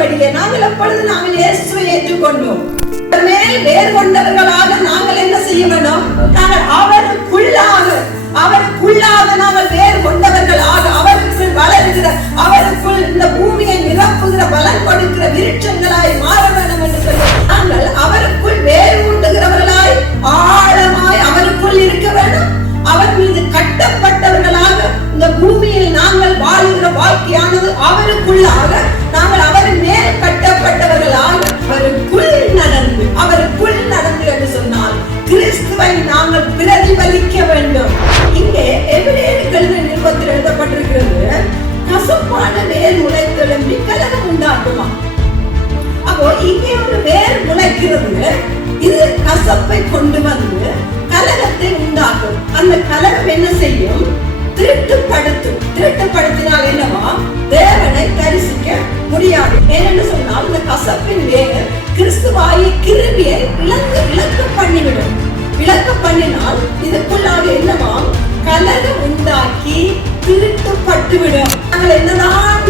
இருந்தபடியே நாங்கள் இயேசுவை ஏற்றுக்கொண்டோம். மேல் வேறு கொண்டவர்களாக நாங்கள் என்ன செய்ய வேண்டும்? நாங்கள் அவருக்குள்ளாக நாங்கள் வேறு கொண்டவர்களாக, அவருக்குள் வளர்கிற, அவருக்குள் இந்த பூமியை நிரப்புகிற, பலன் கொடுக்கிற விருட்சங்களாய் மாற வேண்டும் என்று சொல்லி நாங்கள் அவருக்குள் வேறு உண்டுகிறவர்களாய் ஆழமாய் அவருக்குள் இருக்க வேண்டும். அவர் மீது கட்டப்பட்டவர்களாக இந்த பூமியில் நாங்கள் வாழ்கிற வாழ்க்கையானது அவருக்குள்ளாக, நாங்கள் அவரின் மேல் கட்டப்பட்டவர்களாக அவருக்குள் நடந்து என்று சொன்னால் கிறிஸ்துவை நாங்கள் பிரதிபலிக்க வேண்டும். இங்கே எபிரேயர்கள் நிருபத்தில் எழுதப்பட்டிருக்கிறது, கசப்பான வேர் முளைத்தெழும்பி கலகம் உண்டாக்குமா. அப்போ இங்கே ஒரு வேர் முளைக்கிறது, இது கசப்பை கொண்டு வந்து கலகத்தை உண்டாக்கும். அந்த கலகம் என்ன செய்யும்? திருட்டுப்படுத்தினால் என்னவா? தேவனை தரிசிக்க முடியாது. ஏனென்று சொன்னால் இந்த கசப்பின் வேர் கிறிஸ்துவாகிய கிருபையை இழக்க பண்ணிவிடும். இழக்க பண்ணினால் இதுக்குள்ளாக என்னவா? கலகம் உண்டாக்கி திருட்டுப்பட்டுவிடும். நாங்கள் என்னதான்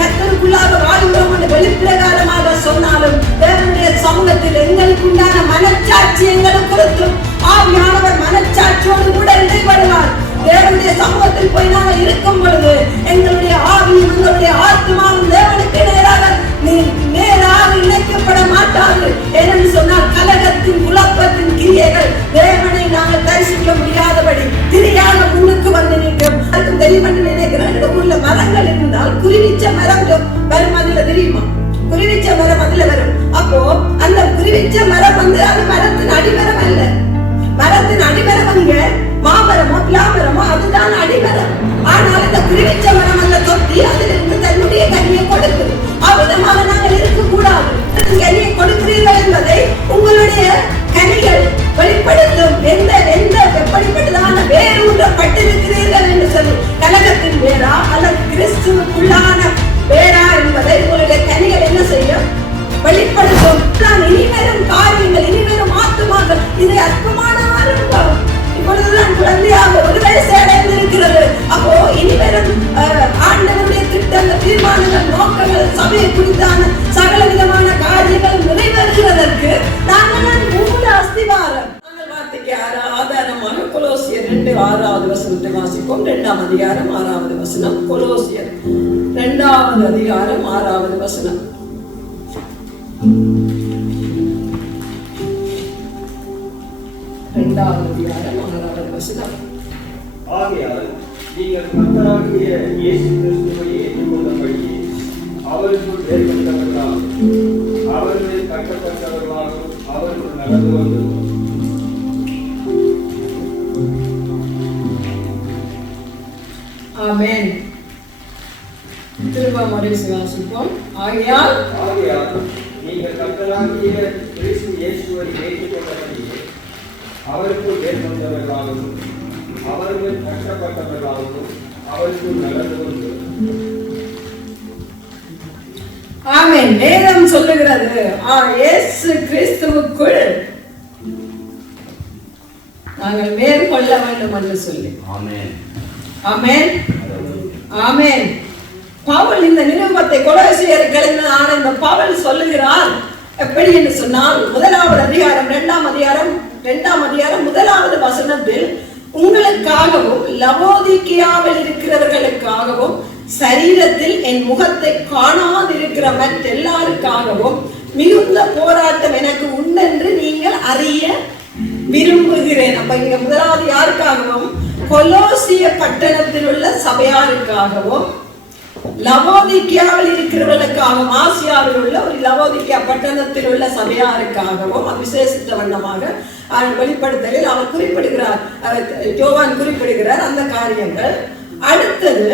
கர்த்தருக்குள்ளாக வாழ்கிறோம் என்று வெளிப்பிரகாரமாக சொன்னாலும் தேவனுடைய சமூகத்தில் எங்களுக்கு உண்டான மனச்சாட்சி எங்களுக்கு கொடுத்தும் ஆவியானவர் மனச்சாட்சியோடு கூட இடைபடுவார். தேவனுடைய சமூகத்தில் போய் நாங்கள் இருக்கும் பொழுது எங்களுடைய ஆவியும் எங்களுடைய ஆத்மாவும் தேவனுக்கு நேராக இணைக்கப்பட மாட்டாது. ஏனென்று சொன்னால் கலகத்தின் குழப்பத்தின் கிரியைகள் தேவனை நாங்கள் தரிசிக்க முடியாதபடி திரியாக முன்னுக்கு வந்து நிற்கும். அதுக்கு தெரியும் நினைக்கிறேன். ஊர்ல மரங்கள் இருந்தால் குருவிச்ச மரம் வரும். அதுல தெரியுமா? குருவிச்ச மரம் அதுல வரும். அப்போ அந்த குருவிச்ச மரம் வந்து அது மரத்தின் அடிமரம் அல்ல. மரத்தின் அடிமரம் அங்க மாமரமோ பிளாமரமோ அதுதான் அடிமரம். ஆனால் இந்த குருவிச்ச மரம் அல்ல தொட்டி அதிலிருந்து தன்னுடைய கனியை கொடுக்குது. அவ்விதமாக நாங்கள் இருக்கக்கூடாது. கனியை கொடுக்கிறீர்கள் என்பதை உங்களுடைய கனிகள் வெளிப்படுத்தும். எப்படிப்பட்டதான வேரூன்றப்பட்டிருக்கிறீர்கள் என்று சொல்லி கலகத்தின் வேரா அல்லது கிறிஸ்துவுக்குள்ளான வேரா என்பதை உங்களுடைய கனிகள் என்ன செய்யும்? வெளிப்படுத்தும். இனிவரும் காரியங்கள், இனிவரும் ஆத்துமாக்கள், இது அற்பமான ஆரம்பம். இப்பொழுதுதான் குழந்தையாக ஒரு வயசு அடைந்திருக்கிறது. அப்போ இனிவரும் ஆண்டவருடைய திட்டங்கள், தீர்மானங்கள், நோக்கங்கள், சபையை குறித்தான சகல விதமான காரியங்கள் நிறைவேறுகிறதற்கு நாங்கள் மூல அஸ்திவாரம். நாங்கள் வார்த்தைக்கு ஆதாரமாக கொலோசியர் 2:6 வசனத்தை வாசிப்போம். 2ஆம் அதிகாரம் 6வது வசனம். கொலோசியர் 2ஆவது அதிகாரம் 6வது வசனம். ஆகையால் நீங்கள் கர்த்தராகிய இயேசு கிறிஸ்துவை ஏற்றுக்கொண்டபடியே அவருக்குள் ஏற்பட்டவர்களாகவும் அவர்கள் கட்டப்பட்டவர்களாகவும் அவர்கள் நடந்து வந்தோம். ஆமென். திரும்ப மறுபடியும் வாசிப்போம். ஆகையால் நீங்கள் கர்த்தராகிய கிறிஸ்து இயேசுவை ஏற்றுக்கொண்டபடியே அவருக்குள் ஏற்பட்டவர்களாகவும் அவர்கள் கட்டப்பட்டவர்களாகவும் அவருக்குள் நடந்து வந்தோம். ஆமென். வேதம் சொல்லுகிறது இயேசு கிறிஸ்துவுக்குள் நாங்கள் மேற்கொள்ள வேண்டும் என்று சொல்லி. ஆமென். ஆமென். ஆமென். பவுல் இந்த நிருபத்தை கொலோசியருக்கு எழுதினான இந்த பவுல் சொல்லுகிறார் எப்படி என்று சொன்னால் 1ஆவது அதிகாரம் 2ஆம் அதிகாரம் 1வது வசனத்தில் உங்களுக்காகவும் லவோதிக்கியாவில் இருக்கிறவர்களுக்காகவும் சரீரத்தில் என் முகத்தை காணாதிருக்கிற மற்றெல்லாருக்காகவும் மிகுந்த போராட்டம் எனக்கு உண்டென்று நீங்கள் அறிய விரும்புகிறேன். அப்ப இங்க முதலாவது யாருக்காகவும்? கொலோசிய பட்டணத்தில் உள்ள சபையாருக்காகவும் லவோதிக்கியாவில் இருக்கிறவர்களுக்காகவும் ஆசியாவில் உள்ள ஒரு லவோதிக்கியா பட்டணத்தில் உள்ள சபையாருக்காகவும் விசேஷித்த வண்ணமாக வெளிப்படுத்தலில் அவர் குறிப்பிடுகிறார். யோவான் குறிப்பிடுகிறார் அந்த காரியங்கள். அடுத்தது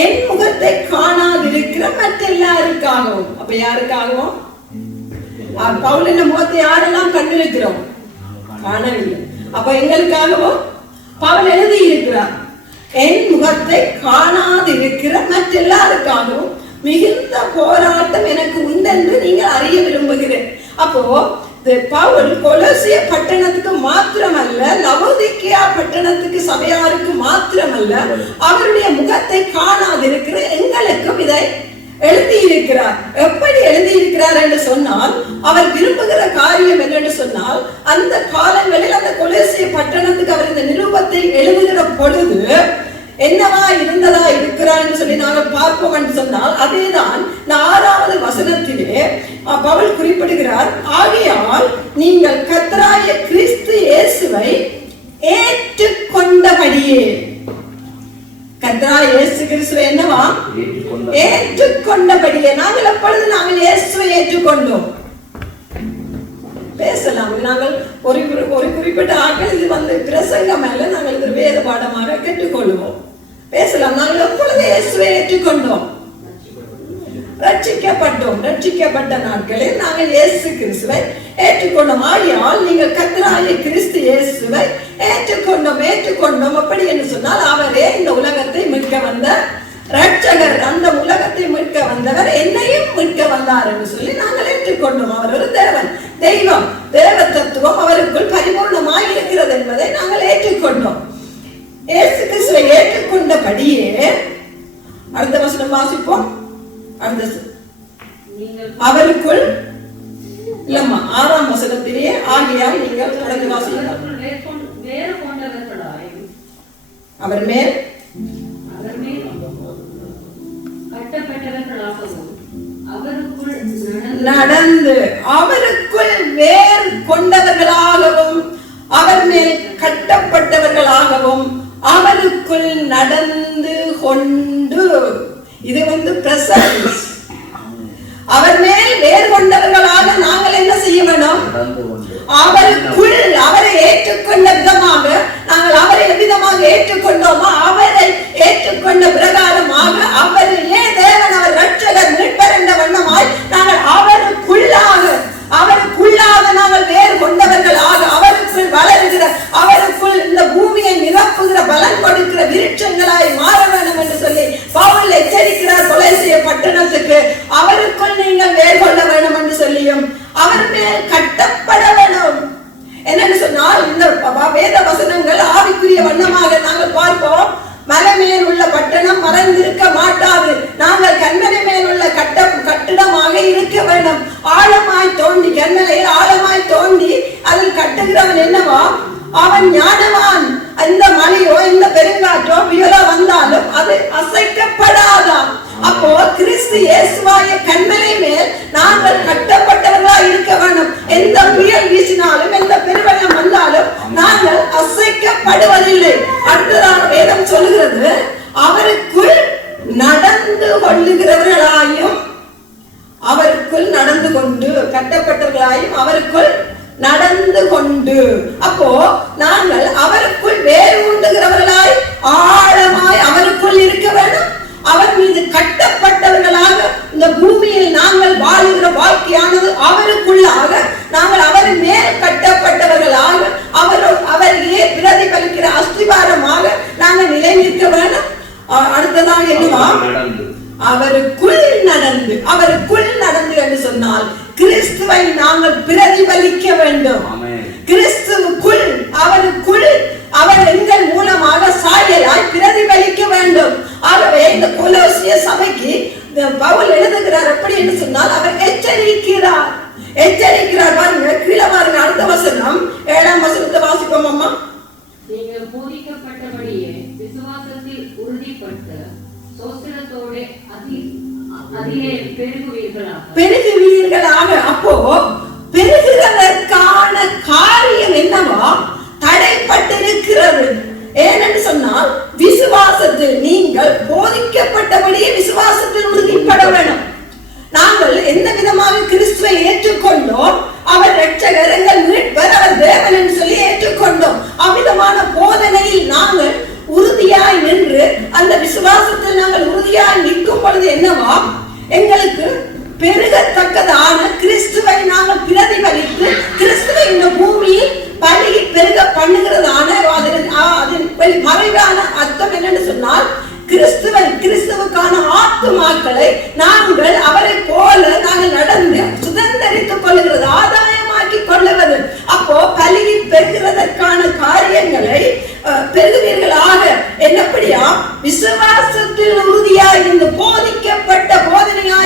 என் முகத்தை காணாதிருக்கிற மற்ற எல்லாருக்காகவும். அப்ப யாருக்காகவும்? பவுலின் முகத்தை யாரெல்லாம் கண்டிருக்கிறோம்? காணவில்லை. அப்ப எங்களுக்காகவும் பவுல் எழுதி இருக்கிறார், என் முகத்தை காணாதிருக்கிற மற்ற எல்லாருக்காகவும் மிகுந்த போராட்டம் எனக்கு உண்டென்று நீங்கள் அறிய விரும்புகிறேன். அப்போ பவுல் கொலோசிய பட்டணத்துக்கு மாத்திரமல்ல, லவோதிக்கியா பட்டணத்துக்கு சபையாருக்கு மாத்திரமல்ல, அவருடைய முகத்தை காணாதிருக்கிற எங்களுக்கும் இதை எழுதியிருக்கிறார். எப்படி எழுதியிருக்கிறார் என்று சொன்னால், அவர் விரும்புகிற காரியம் என்னென்று சொன்னால், அந்த காலங்களில் அந்த கொலோசிய பட்டணத்துக்கு அவர் இந்த நிருபத்தை எழுதுகிற பொழுது என்னவா இருந்ததா இருக்கிறார் என்று சொல்லி நாங்கள் பார்ப்போம் என்று சொன்னால், அதேதான் 6வது வசனத்திலே பவுல் குறிப்பிடுகிறார். ஆகையால் நீங்கள் கர்த்தராகிய கிறிஸ்து இயேசுவை ஏற்றுக்கொண்டபடியே, கர்த்தராகிய இயேசு கிறிஸ்துவை என்னவா ஏற்றுக்கொண்டபடியே. நாங்கள் எப்பொழுது நாங்கள் இயேசுவை ஏற்றுக்கொண்டோம் பேசலாம். நாங்கள் ஒரு குறிப்பிட்ட ஆட்கள் இது பிரசங்கம் அல்ல, நாங்கள் இது வேத பாடமாக கேட்டுக்கொள்வோம், பேசலாம். நாங்கள் எப்பொழுது இயேசுவை ஏற்றுக்கொண்டோம்? ரட்சிக்கப்பட்டோம். ரட்சிக்கப்பட்ட நாட்களில் நாங்கள் இயேசு கிறிஸ்துவை ஏற்றுக்கொண்டோம். ஆகையால் நீங்கள் கர்த்தராகிய கிறிஸ்து இயேசுவை ஏற்றுக்கொண்டோம். அப்படி என்று சொன்னால், அவரே இந்த உலகத்தை மீட்க வந்த ரட்சகர், அந்த உலகத்தை மீட்க வந்தவர், என்னையும் மீட்க வந்தார் என்று சொல்லி நாங்கள் ஏற்றுக்கொண்டோம். அவர் ஒரு தேவன், தெய்வம், தேவ தத்துவம் அவருக்குள் பரிபூர்ணமாய் இருக்கிறது என்பதை நாங்கள் ஏற்றுக்கொண்டோம். இயேசு கிறிஸ்துவை ஏற்றுக்கொண்டபடியே, அடுத்த வசனம் வாசிப்போம். அவருக்குள் இல்லம்மா 6ஆம் வசனத்திலேயே, ஆகையால் நீங்கள் தொடர்ந்து வாசிக்கலாம். அவர் மேல் நடந்து, அவருக்குள் வேர் கொண்டவர்களாகவும் அவர் மேல் கட்டப்பட்டவர்களாகவும் அவருக்குள் நடந்து கொண்டு, இது பிரசன்ஸ். அவர் மேல் வேர் கொண்டவர்களாக நாங்கள் என்ன செய்ய வேண்டும்? அவருக்குள், அவரை ஏற்றுக்கொண்ட விதமாக நாங்கள் அவரை எவ்விதமாக ஏற்றுக்கொண்டோமோ அவரை ஏற்றுக்கொண்ட பிரகாரமாக அவரையே தேவன், அவர் ரட்சகர், மீட்பர் என்ற வண்ணமாய் நாங்கள் அவருக்குள்ளாக நாங்கள் வேர் கொண்டவர்களாக, அவருக்குள் வளருகிற, அவருக்குள் இந்த பூமியை நிரப்புகிற, பலன் கொடுக்கிற விருட்சங்களாய் மாற வேண்டும் என்று சொல்லி பவுல் எச்சரிக்கிறார் கொலோசிய பட்டணத்துக்கு. அவருக்குள் நீங்கள் வேர் கொள்ள வேண்டும் என்று சொல்லியும் அவர் மேல் கட்டப்பட வேண்டும். என்னன்னு சொன்னால், இந்த வேத வசனங்கள் ஆவிக்குரிய வண்ணமாக நாங்கள் பார்ப்போம். மலை மேல் உள்ள பட்டணம் மறைந்திருக்க மாட்டாது. நாங்கள் கண்மலை மேல் உள்ள கட்டிடமாக இருக்க வேண்டும். ஆழமாய் தோண்டி, கண்மலையில் ஆழமாய் தோண்டி அதில் கட்டுகிறவன் என்னவா? அவன் ஞானவான். இந்த மலையோ இந்த பெருங்காற்றோ புயலோ வந்தாலும் அது அசைக்கப்படாதான். அப்போ கிறிஸ்து இயேசுவாய கண்மலை மேல் நாங்கள் கட்டப்பட்டவர்களாக இருக்க வேண்டும். எந்த புயல் வீசினாலும், எந்த பெருவெள்ளம் வந்தாலும் நாங்கள் அசைக்கப்படுவதில்லை. அடுத்ததாக வேதம் சொல்லுகிறது, அவருக்குள் நடந்து கொள்ளுகிறவர்களாயும், அவருக்குள் நடந்து கொண்டு, கட்டப்பட்டவர்களாயும் அவருக்குள் நடந்து கொண்டு. அப்போ நாங்கள் அவருக்குள் வேறு உண்டுகிறவர்களாய் ஆழமாய் அவருக்குள் இருக்க வேண்டும். அவர் மீது கட்டப்பட்டவர்களாக இந்த பூமியில் நாங்கள் வாழுகிற வாழ்க்கையானது அவருக்குள்ளாக, நாங்கள் அவர் மேல் கட்டப்பட்டவர்களாக, அவரையே பிரதிபலிக்கிற அஸ்திவாரமாக நாங்கள் நிலை நிற்க வேண்டும். அடுத்ததாக என்னவா? அவருக்குள் நடந்து, அவருக்குள் நடந்து என்று சொன்னால் கிறிஸ்துவை நாங்கள் பிரதிபலிக்க வேண்டும். கிறிஸ்துவுக்குள், அவருக்குள், அவர் எங்கள் மூலமாக சாயலாய் பிரதிபலிக்க வேண்டும். ஆகவே இந்த கொலோசிய சபைக்கு பவுல் எழுதுகிறார். எப்படி என்று சொன்னால், அவர் எச்சரிக்கிறார். பாருங்க, கீழே பாருங்க, அடுத்த வசனம் 7ஆம் வசனத்தை வாசிப்போம் அம்மா. நீங்கள் போதிக்கப்பட்டபடியே விசுவாசத்தில் உறுதிப்பட்டு சோஸ்திரத்தோடு அதிலே பெருகுவீர்களாக. அப்போ பெருகுவதற்கான காரியம் என்னவா? தடைப்பட்டிருக்கிறது. ஏனென்று சொன்னால், விசுவாசத்தில் நீங்கள் போதிக்கப்பட்டபடியே விசுவாசத்தில் உறுதிப்பட வேண்டும். நாங்கள் எந்த விதமாக கிறிஸ்துவை ஏற்றுக்கொண்டோம், அவர் ரட்சகர், எங்கள் மீட்பர், அவர் தேவன் என்று சொல்லி ஏற்றுக்கொண்டோம். அவ்விதமான போதனையில் நாங்கள் உறுதியாய் நின்று, அந்த விசுவாசத்தில் நாங்கள் உறுதியாய் நிற்கும் பொழுது என்னவா? எங்களுக்கு பெருகத்தக்கதான கிறிஸ்துவை நாங்கள் பிரதிபலித்து, கிறிஸ்துவை இந்த பூமியில் பழகி பெருக பண்ணுகிறதான அதன் மறைவான அர்த்தம் என்னன்னு சொன்னால், கிறிஸ்துவுக்கான ஆத்துமாக்களை நாங்கள் அவரை போல நாங்கள் நடந்து சுதந்திரித்துக் கொள்ளுகிறது, ஆதாயமாக்கி கொள்ளுவது. அப்போ பழகி பெறுகிறதற்கான காரியங்களை பெறுவீர்களாக. என்னப்படியா? விசுவாசத்தில் உறுதியாக இருந்து போதிக்கப்பட்ட போதனையா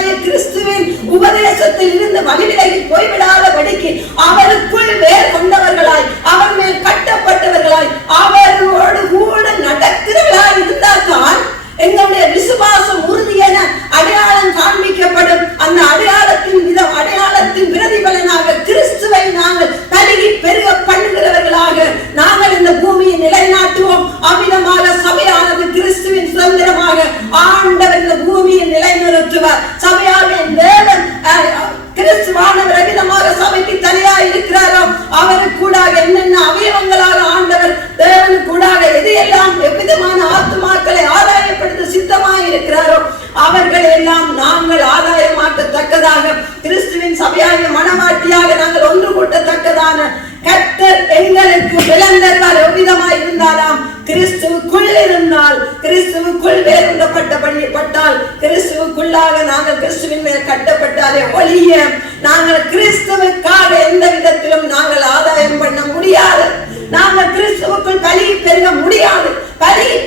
கிறிஸ்துவுக்குள் இருந்தால், கிறிஸ்துவுக்குள் வேறுபட்டபடிப்பட்டால், கிறிஸ்துவுக்குள்ளாக நாங்கள் கிறிஸ்துவின் மேல் கட்டப்பட்டாலே ஒழிய நாங்கள் கிறிஸ்துவுக்காக எந்த விதத்திலும் நாங்கள் ஆதாயம் பண்ண முடியாது. நாங்கள் கிறிஸ்துவுக்குள் பலுகி பெருக முடியாது. பலுகி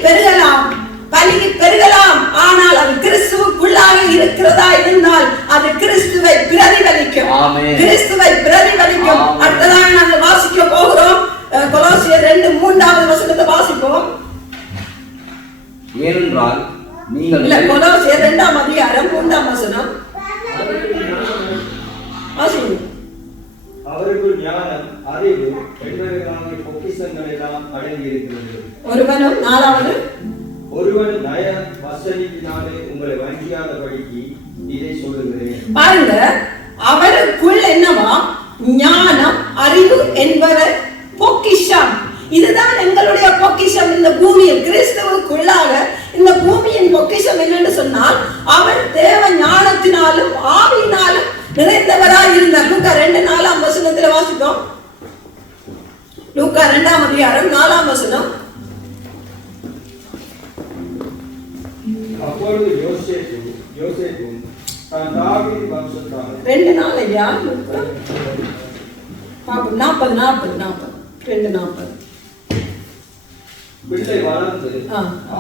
பெருகலாம், ஆனால் அது கிறிஸ்துவுக்குள்ளாக இருக்கிறதா இருந்தால் அது கிறிஸ்துவை பிரதிபலிக்கும். கிறிஸ்துவை பிரதிபலிக்கும். அடுத்ததாக நாங்கள் வாசிக்க போகிறோம். கொலோசியர் 2:3 வசனத்தை வாசிப்போம். ஏனென்றால் நீங்கள் கொலோசியர் 2:3 வசனம் வாசிப்போம். அவருக்குள் ஞானம், அறிவு என்பவர்களான பொக்கிஷங்கள் எல்லாம் அடங்கி இருக்கிறது. ஒருவன் நய வசனிப்பினாலே உங்களை வஞ்சியாதபடிக்கு இதை சொல்லுகிறேன். பாருங்க, அவருக்குள் என்னவா? ஞானம், அறிவு என்பவர் பொக்கிஷம். இதுதான் எங்களுடைய பொக்கிஷம் இந்த பூமியில். கிறிஸ்துவுக்குள்ளாக இந்த பூமியின் பொக்கிஷம் என்னன்னு சொன்னால் அவர் தேவ ஞானத்தினாலும் ஆவியினாலும் நிறைந்தவராய் இருந்தார். லூக்கா 2:4 வசனத்துல வாசிப்போம். லூக்கா 2:4 வசனம். அப்பொழுது யோசேப்பும் தான் தாவீது வம்சத்தார் 2:4 ஐயா. 2:40 பிள்ளை வளர்ந்து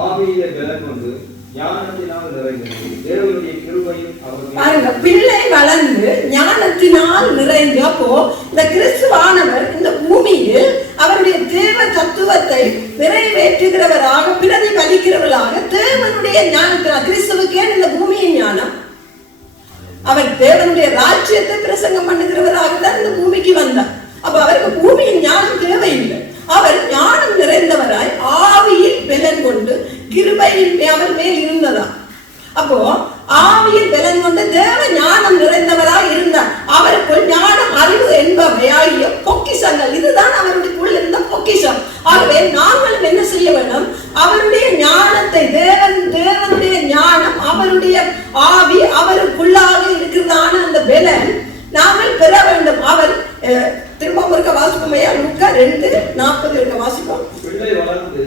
ஆவியிலே பலம் கொண்டு ஞானத்தினால் நிறைந்தது. தேவனுடைய கிருபையும் பாருங்க, பிள்ளை வளர்ந்து ஞானத்தினால் நிறைந்து. அப்போ இந்த கிறிஸ்துவானவர் இந்த பூமியில் அவருடைய தேவ தத்துவத்தை நிறைவேற்றுகிறவராக, பிரதிபலிக்கிறவராக, தேவனுடைய ஞானத்தினால். கிறிஸ்துவுக்கு ஏன் இந்த பூமியின் ஞானம்? அவர் தேவனுடைய ராஜ்யத்தை பிரசங்கம் பண்ணுகிறவராக தான் இந்த பூமிக்கு வந்தார். அப்ப அவருக்கு பூமியின் ஞானம் தேவையில்லை. அவர் ஞானம் நிறைந்தவராய் ஆவியில் பலன் கொண்டு கிருபையில் அவர் மேல் இருந்ததா. அப்போ ஆவியில் பலன் கொண்டு தேவ ஞானம் நிறைந்தவராய் இருந்தார். அவருக்குள் ஞானம், அறிவு என்பவையாகிய பொக்கிஷங்கள். இதுதான் அவருடைய இருந்த பொக்கிஷம். ஆகவே நாங்களும் என்ன செய்ய வேண்டும்? அவருடைய ஞானத்தை, தேவனுடைய ஞானம், அவருடைய ஆவி அவருக்குள்ளாக இருக்கிறதான அந்த பலன் நாங்கள் பெற வேண்டும். அவர் திரும்ப இருக்க வாசிப்போமையா? லூக்கா 2:40 வாசிப்போம். பிள்ளை வளர்ந்து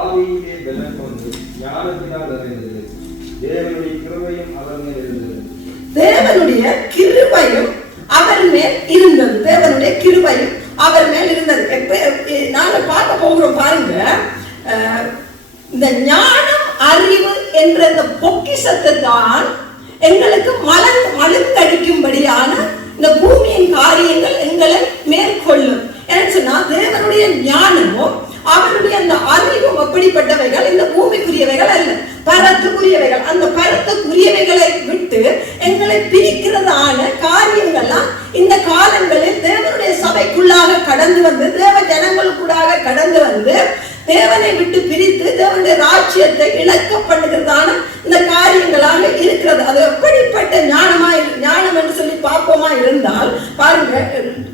ஆவியிலே பலம் கொண்டு ஞானத்தினால் நிறைந்தது. தேவனுடைய கிருபையும் அவர் மேல் இருந்தது. தேவனுடைய கிருபையும் அவர் மேல் இருந்தது. தேவனுடைய கிருபையும் அவர் மேல் இருந்தது. நாங்கள் பார்க்க போகிறோம். பாருங்க, இந்த ஞானம், அறிவு என்ற இந்த பொக்கிஷத்தை தான் எங்களுக்கு மழுங்கடிக்கும்படியான இந்த பூமியின் காரியங்கள் எங்களை மேற்கொள்ளும். ஏன்னு சொன்னா தேவனுடைய ஞானமும் அவருடைய அந்த அறிவும் அப்படிப்பட்டவைகள் இந்த பூமிக்குரியவைகள் அல்ல, பரத்துக்குரியவைகள். அந்த பரத்துக்குரியவைகளை விட்டு எங்களை பிரிக்கிறதான காரியங்கள்லாம் இந்த காலங்களில் தேவனுடைய சபைக்குள்ளாக கடந்து வந்து, தேவ ஜனங்களுக்குள்ளாக கடந்து வந்து தேவனை விட்டு பிரித்து தேவனுடைய ராஜ்யத்தை இழக்க பண்ணுகிறதான இந்த காரியங்களாக இருக்கிறது. அது எப்படிப்பட்ட ஞானம் என்று சொல்லி பார்ப்போமா இருந்தால் பாருங்க,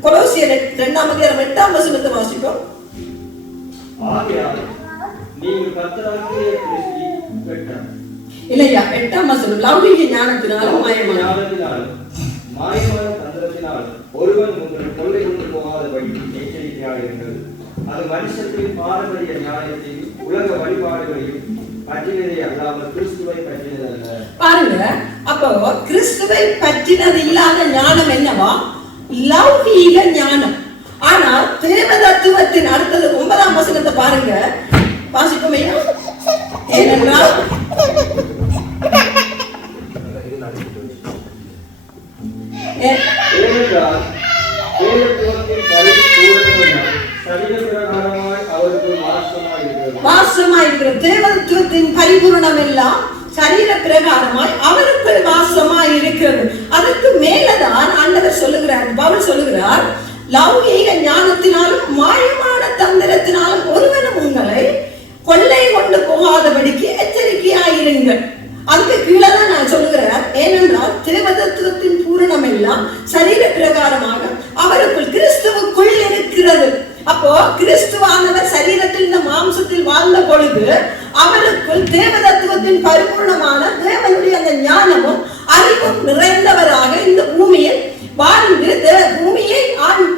கொலோசியர் 2:8 வசனத்தை வாசிப்போம். இல்லையா? 8 வசனம். லௌகிக ஞானத்தினாலும் மாயமான தந்திரத்தினாலும் ஒருவன் உங்கள் கொள்ளை கொண்டு போகாதபடி எச்சரிக்கையாக இருங்கள். அது மனுஷத்தின் பாரம்பரிய ஞானத்தையும் உலக வழிபாடுகளையும் பற்றினதை அல்லாமல் கிறிஸ்துவை பற்றினது அல்ல. பாருங்க, அப்போ கிறிஸ்துவை பற்றினது இல்லாத ஞானம் என்னவா? லௌகீக ஞானம். ஆனால் தேவ தத்துவத்தின் அடுத்தது 9 வசனத்தை பாருங்க, வாசிப்போமே. ஏனென்றால் தேவத்துவத்தின் பரிபூரணம் எல்லாம் சரீர பிரகாரமாய் அவருக்குள் வாசமாய் இருக்கிறது. அதற்கு மேலதான் ஆண்டவர் சொல்லுகிறார், பவுல் சொல்லுகிறார், லௌகீக ஞானத்தினாலும் மாயமான தந்திரத்தினாலும் ஒருவனும் உங்களை கொள்ளை கொண்டு போகாதபடிக்கு எச்சரிக்கையாயிருங்கள். அதுக்கு கீழே தான் நான் சொல்லுகிறேன். ஏனென்றால் தேவதத்துவத்தின் பூரணம் எல்லாம் சரீர பிரகாரமாக அவருக்குள் கிறிஸ்துவுக்குள் இருக்கிறது. அப்போ கிறிஸ்துவானவர் சரீரத்தில் இந்த மாம்சத்தில் வாழ்ந்த பொழுது அவருக்குள் தேவதத்துவத்தின் பரிபூர்ணமான தேவனுடைய அந்த ஞானமும் அறிவும் நிறைந்தவராக இந்த பூமியில் வாழ்ந்து பூமியை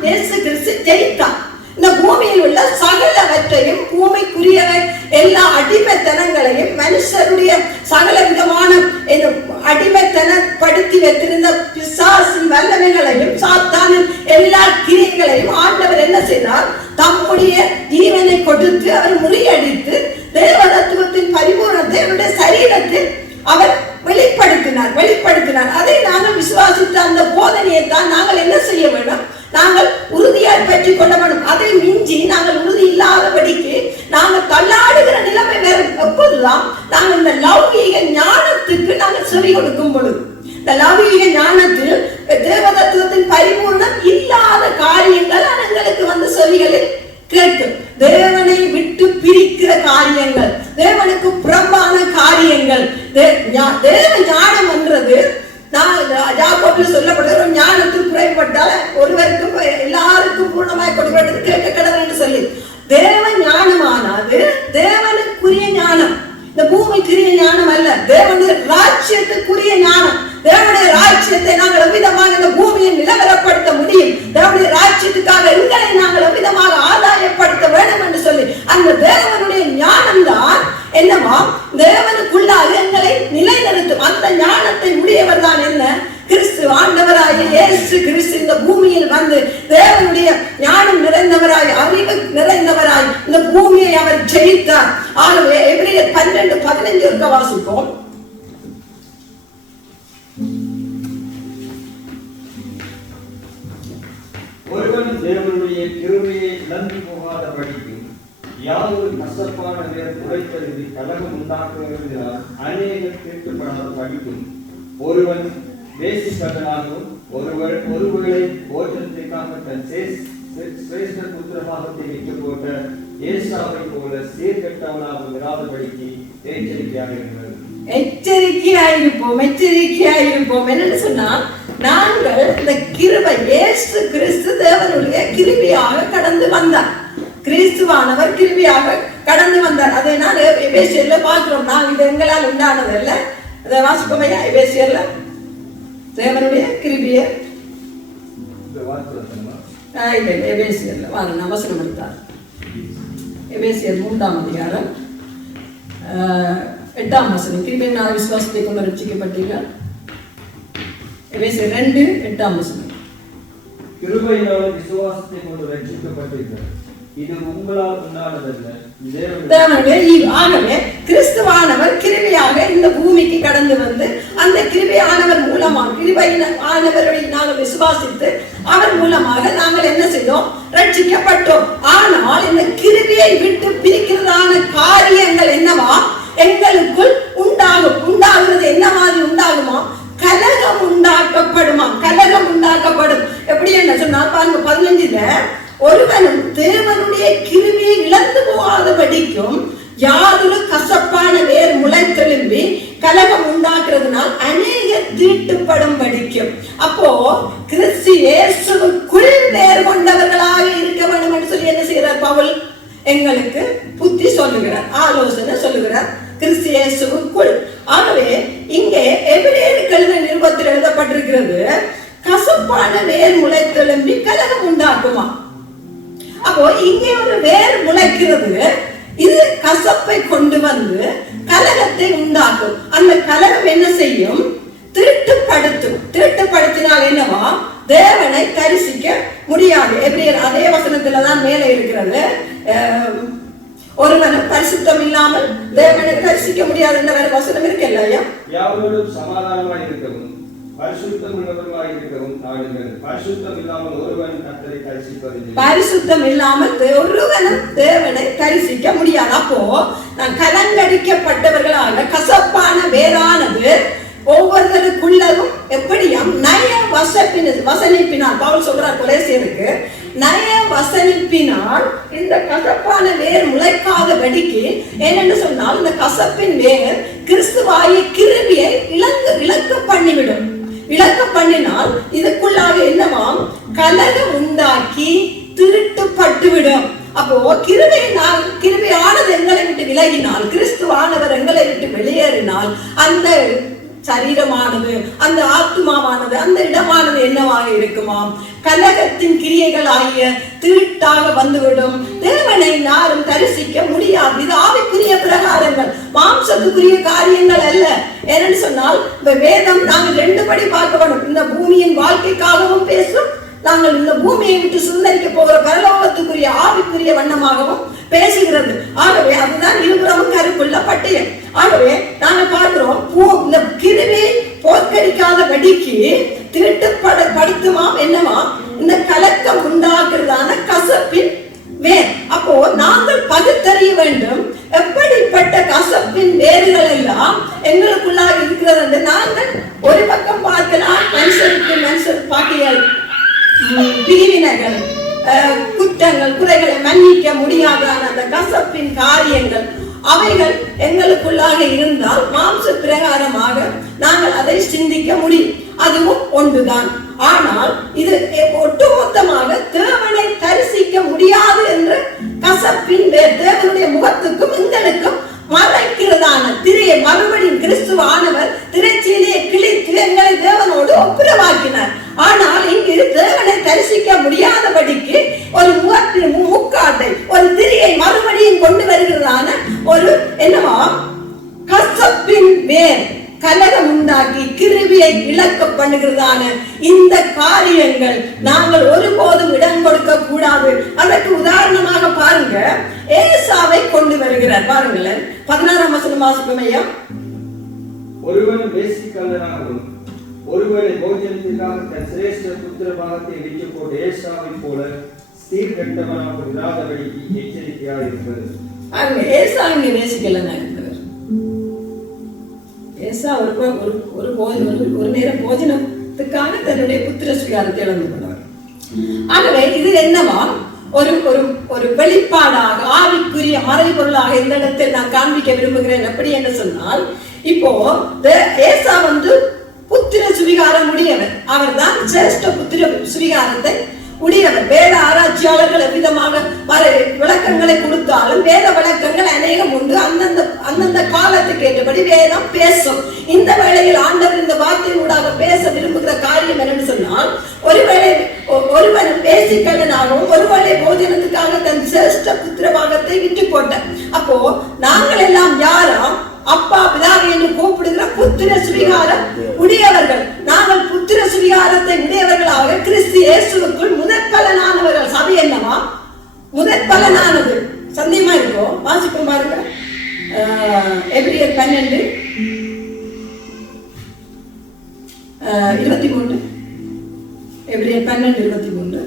இயேசு கிறிஸ்து ஜெயித்தார். இந்த பூமியில் உள்ள சகலவற்றையும் பூமிக்குரியவை எல்லா மனுஷருடைய சகல விதமான அடிமைத்தனப்படுத்தி வைத்திருந்த பிசாசின் வல்லமைகளையும் சாத்தானின் எல்லா கிரியைகளையும் ஆண்டவர் என்ன செய்தார்? தம்முடைய ஜீவனை கொடுத்து அவர் முறியடித்து தேவதத்துவத்தின் பரிபூரணத்தை அவருடைய சரீரத்தில் அவர் வெளிப்படுத்தினார். அதை நாங்கள் விசுவாசித்த அந்த போதனையை தான் நாங்கள் என்ன செய்ய வேண்டும்? நாங்கள் உறுதியாய் பெற்றுக் கொள்ள வேண்டும். அதை மிஞ்சி நாங்கள் உறுதி இல்லாதபடிக்கு நாங்கள் தள்ளாடுகிற நிலைமை வேற எப்போதுதான் நாங்கள் இந்த லௌகீக ஞானத்துக்கு நாங்கள் செவி கொடுக்கும் பொழுது, இந்த லௌகீக ஞானத்தில் தேவதத்துவத்தின் பரிபூர்ணம் இல்லாத காரியங்கள் எங்களுக்கு செவிகளில் கேட்கும். தேவனை விட்டு பிரிக்கிற காரியங்கள், தேவனுக்கு புறம்பான காரியங்கள், தேவ ஞானம் என்றது யாக்கோபில் சொல்லப்படுகிற ஒரு ஞானத்தில் குறைபட்டால் ஒருவருக்கும் எல்லாருக்கும் பூர்ணமாய் கொடுக்கப்பட்டது கேட்க கடவுள் என்று சொல்லி, தேவ ஞானமானது தேவனுக்குரிய ஞானம், இந்த பூமிக்குரிய ஞானம் அல்ல, தேவனுடைய ராஜ்யத்துக்குரிய ஞானம். தேவனுடைய ராஜ்யத்தை நாங்கள் எவ்விதமாக இந்த பூமியை நிலவரப்படுத்த முடியும், தேவனுடைய ராஜ்யத்துக்காக எங்களை நாங்கள் எவ்விதமாக ஆதாயப்படுத்த வேண்டும் என்று சொல்லி அந்த தேவனுடைய ஞானம் தான் என்னவா தேவனுக்குள்ளாக எங்களை நிலைநிறுத்தும். அந்த ஞானத்தை உடையவர் தான் என்ன? கிறிஸ்து ஆண்டவராய் இயேசு கிறிஸ்து இந்த பூமியில் வந்து தேவனுடைய ஞானம் நிறைந்தவராய், அறிவு நிறைந்தவராய் இந்த பூமியை அவர் ஜெயித்தார். ஆகவே எபிரேயர் 12:15 இருக்க வாசிப்போம். ஒருவன் தேவனுடைய கிருபையை இழந்து போகாதபடிக்கும் யாதொரு கசப்பான வேர் உடைத்தெழுதி கலகம் உண்டாக்குவதால் அநேகர் தீர்க்கப்படாத படிக்கும் ஒருவன் வேசித்தவனாகவும் ஒருவரை போற்றத்திற்காக தன் சிரேஷ்ட புத்திரபாகத்தை விட்டு போட்ட ஏசாவை போல சீர்கெட்டவனாகவும் இராதபடிக்கு எச்சரிக்கையாயிருப்போம். என்னன்னு சொன்னா, நாங்கள் இந்த கிருபை இயேசு கிறிஸ்து தேவனுடைய கிருபையாக கடந்து வந்தார். கிறிஸ்துவானவர் கிருபையாக கடந்து வந்தார். அதை நான் எபேசியர்ல பார்க்கிறோம். நான் இது எங்களால் உண்டானது அல்ல. அதை வாசிப்போமையா? எபேசியர்ல தேவனுடைய கிருபைய எபேசியர்ல வாங்க வசனம் எடுத்தார். எபேசியர் 3ஆம் அதிகாரம் 8ஆம் வசனம். கிருபையினால் விசுவாசத்தை கொண்டு ரட்சிக்கப்பட்டீர்கள். எபேசியர் 2:8ஆம் வசனம். கிருபையினால் விசுவாசத்தை கொண்டு ரட்சிக்கப்பட்டீர்கள், இது உங்களால் உண்டானதல்ல, ஆகவே கிறிஸ்துவானவர் கிருபையாக இந்த பூமிக்கு கடந்து வந்து அந்த கிருபையானவர் மூலமாக கிருபையானவரை நாங்கள் விசுவாசித்து அவர் மூலமாக நாங்கள் என்ன செய்தோம்? ரட்சிக்கப்பட்டோம். ஆனால் இந்த கிருபையை விட்டு பிரிக்கிறதான காரியங்கள் என்னவா எங்களுக்குள் உண்டாகிறது? என்ன மாதிரி உண்டாகுமா? கலகம் உண்டாக்கப்படும். எப்படி என்ன சொன்னால் பாருங்க, 15ல ஒருவனும் தேவனுடைய கிருபையை இழந்து போகாதபடிக்கும் யாதொரு கசப்பான வேர் முளைத்தெழும்பி கலகம் உண்டாக்குறதுனால் அநேகர் தீட்டுப்படும் படிக்கும். அப்போ கிறிஸ்து இயேசுவுக்குள் வேர் கொண்டவர்களாக இருக்க வேண்டும் என்று சொல்லி என்ன செய்கிறார் பவுல்? எங்களுக்கு புத்தி சொல்லுகிறார், ஆலோசனை சொல்லுகிறார். கிறிஸ்து இயேசுவுக்குள். ஆகவே இங்கே எபிரேயருக்கு எழுதின நிருபத்தில் எழுதப்பட்டிருக்கிறது, கசப்பான வேர் முளைத்தெழும்பி கலகம் உண்டாக்குமா. அப்போ இங்கே ஒரு வேர் முளைக்கிறது, இது கசப்பை கொண்டு வந்து கலகத்தை உண்டாக்கும். அந்த கலகம் என்ன செய்யும்? தீட்டுப்படுத்தினால் என்னவா? தேவனை தரிசிக்க முடியாது. எபிரேயர் அதே வசனத்துலதான் மேலே இருக்கிறது, ஒருவனும் பரிசுத்தம் இல்லாமல் தேவனை தரிசிக்க முடியாது என்ற வேற வசனம் இருக்கு இல்லையா? யாவரோடும் சமாதானமாய் இருக்கவும் பரிசுத்தம் உள்ளவர்களாய் இருக்கவும் நாடுங்கள். பரிசுத்தம் இல்லாமல் ஒருவன் கர்த்தரை தரிசிப்பதில்லை. பரிசுத்தம் இல்லாமல் ஒருவனும் தேவனை தரிசிக்க முடியாது. அப்போ நான் கலங்கடிக்கப்பட்டவர்களாக கசப்பான வேறானது ஒவ்வொருவருக்குள்ளதும் எப்படியும் நய வசனிப்பினால் பவுல் சொல்றார் கொலேசியருக்கு, நய வசனிப்பினால் இந்த கசப்பான வேர் முளைக்காதபடிக்கு. ஏனென்று சொன்னால் இந்த கசப்பின் வேர் கிறிஸ்துவாய கிருபையை இழக்க பண்ணினால் இதுக்குள்ளாக என்னவாம்? கலகம் உண்டாக்கி திருட்டுப்பட்டுவிடும். அப்போ கிருபையானது எங்களை விட்டு விலகினால், கிறிஸ்துவானவர் எங்களை விட்டு வெளியேறினால் அந்த சரீரமானது, அந்த ஆத்மாவானது, அந்த இடமானது என்னவாக இருக்குமாம்? கலகத்தின் கிரியைகள் ஆகிய திருட்டாக வந்துவிடும். தேவனை யாரும் தரிசிக்க முடியாது. இது ஆவிக்குரிய பிரகாரங்கள். மாம்சத்துக்குரிய காரியங்கள் அல்ல. ஏன்னு சொன்னால் இந்த வேதம் நாங்கள் 2 படி பார்க்க வேண்டும். இந்த பூமியின் வாழ்க்கைக்காகவும் பேசும், நாங்கள் இந்த பூமியை விட்டு சுந்தரிக்க போகிற பரலோகத்துக்குரிய ஆவிக்குரிய வண்ணமாகவும் பேசுகிறது. ஆகவே அதுதான் இருபுறமும் கருக்குள்ள பட்டியல். ஆகவே நாங்கள் பார்க்கிறோம், இந்த கிருவியை போக்கடிக்காத படிக்கு திருட்டுப்படுத்துமாம் என்னவா இந்த கலக்கம் உண்டாக்குறதான கசப்பின் வேர். அப்போ நாங்கள் பகுத்தறிய வேண்டும் எப்படிப்பட்ட கசப்பின் வேர்கள் எல்லாம் எங்களுக்குள்ளாக இருக்கிறது என்று. நாங்கள் ஒரு பக்கம் பார்க்கலாம், மனுஷர் பாக்கியல் பிரிவினைகள், குற்றங்கள், குறைகளை மன்னிக்க முடியாதான அந்த கசப்பின் காரியங்கள், அவைகள் எங்களுக்குள்ளாக இருந்தால் மாம்ச பிரகாரமாக நாங்கள் அதை சிந்திக்க முடியும். அதுவும் ஒன்றுதான். ஆனால் இது ஒட்டுமொத்தமாக தேவனை தரிசிக்க முடியாது என்ற கசப்பின் தேவனுடைய முகத்துக்கும் எங்களுக்கும் மறைக்கிறதான திரையை மறுபடியும் கிறிஸ்துவானவர் திரைச்சீலையை கிழித்து எங்களை தேவனோடு ஒப்புரவாக்கினார். ஆனால் இங்கு தேவனை தரிசிக்க முடியாதபடிக்கு ஒரு முக்காட்டை, ஒரு திரையை மறுபடியும் கொண்டு வருகிறதான ஒரு என்னவா கசப்பின் வேர், கலகம் உண்டாக்கி கிருவியை இழக்க பண்ணுகிறதான இந்த காரியங்கள் நாங்கள் ஒருபோதும் இடம் கொடுக்க கூடாது. அதற்கு உதாரணமாக பாருங்க, ஏசாவை கொண்டு வருகிறார். பாருங்களேன், 16ஆம் வசனம் வாசிப்போம். ஒருவன் வேசிக்கல்லனாகவும் ஒருவனை போஜனத்திற்காக தன் சிரேஷ்ட புத்திர பாகத்தை விற்று போட்டு ஏசாவை போல சீர்கெட்டவனாக இராதபடிக்கு எச்சரிக்கையாக இருக்கிறது. ஏசா இங்க வேசிக்கல்லனா இருக்கிறார். ஏசா ஒரு நேரம் போஜனத்துக்காக தன்னுடைய புத்திர சுகாரத்தை இழந்து கொண்டார். ஆகவே இது என்னவா ஒரு வெளிப்பாடாக ஆவிக்குரிய மறைபொருளாக இந்த இடத்தில் நான் காண்பிக்க விரும்புகிறேன். எப்படி என்று சொன்னால், இப்போ ஏசா புத்திர சுவிகாரம் உடையவர். அவர் தான் சிரேஷ்ட புத்திர சுவிகாரத்தை உடையவர். வேத ஆராய்ச்சியாளர்கள் எவ்விதமாக விளக்கங்களை கொடுத்தாலும் வேத விளக்கங்கள் அநேகம் உண்டு. அந்தந்த காலத்துக்கு ஏற்றபடி வேதம் பேசும். இந்த வேளையில் ஆண்டவர் இந்த வார்த்தையினூடாக பேச விரும்புகிற காரியம் என்னன்னு சொன்னால், ஒருவேளை ஒருவன் பேசிக்கல்லனாகவும் ஒருவேளை போஜனத்துக்காக தன் சிரேஷ்ட புத்திர பாகத்தை விட்டு போட்டார். அப்போ நாங்கள் எல்லாம் யாராம்? அப்பா பிதாவை என்று கூப்பிடுகிற புத்திர சுவிகாரம் உடையவர்கள். நாங்கள் புத்திர சுவிகாரத்தை உடையவர்களாக கிறிஸ்து இயேசுவுக்குள் முதற் பலனானவர்கள். சபை என்னவா முதற் பலனானது? சந்தேகமா இருக்கோ? வாசிப்போம் பாருங்க, எபிரேயர் 12:23. எபிரேயர் 12:23.